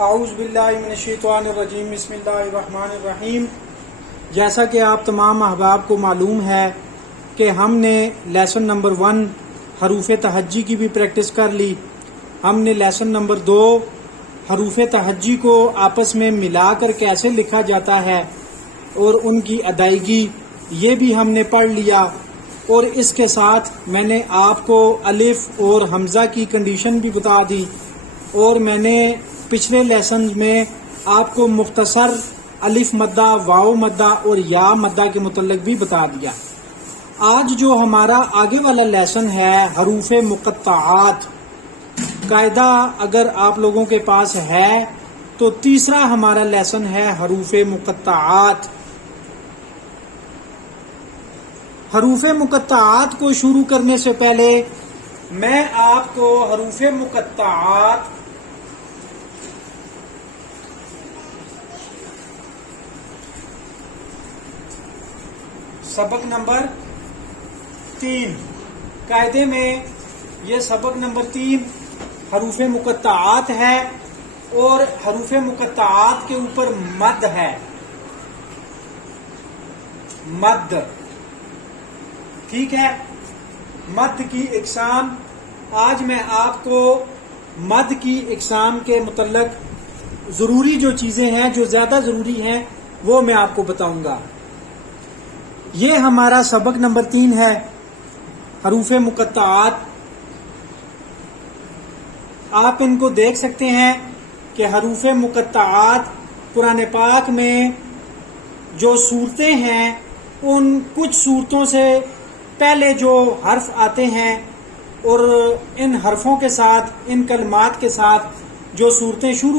اعوذ باللہ من الشیطان الرجیم بسم اللہ الرحمن الرحیم۔ جیسا کہ آپ تمام احباب کو معلوم ہے کہ ہم نے لیسن نمبر 1 حروف تہجی کی بھی پریکٹس کر لی۔ ہم نے لیسن نمبر 2 حروف تہجی کو آپس میں ملا کر کیسے لکھا جاتا ہے اور ان کی ادائیگی یہ بھی ہم نے پڑھ لیا، اور اس کے ساتھ میں نے آپ کو الف اور حمزہ کی کنڈیشن بھی بتا دی، اور میں نے پچھلے لیسن میں آپ کو مختصر الف مدہ، واو مدہ اور یا مدہ کے متعلق بھی بتا دیا۔ آج جو ہمارا آگے والا لیسن ہے حروف مقطعات، قاعدہ اگر آپ لوگوں کے پاس ہے تو تیسرا ہمارا لیسن ہے حروف مقطعات۔ حروف مقطعات کو شروع کرنے سے پہلے میں آپ کو حروف مقطعات سبق نمبر 3 قاعدے میں، یہ سبق نمبر 3 حروف مقطعات ہے، اور حروف مقطعات کے اوپر مد ہے، مد، ٹھیک ہے۔ مد کی اقسام، آج میں آپ کو مد کی اقسام کے متعلق ضروری جو چیزیں ہیں، جو زیادہ ضروری ہیں، وہ میں آپ کو بتاؤں گا۔ یہ ہمارا سبق نمبر 3 ہے حروف مقطعات۔ آپ ان کو دیکھ سکتے ہیں کہ حروف مقطعات قرآن پاک میں جو صورتیں ہیں، ان کچھ صورتوں سے پہلے جو حرف آتے ہیں اور ان حرفوں کے ساتھ، ان کلمات کے ساتھ جو صورتیں شروع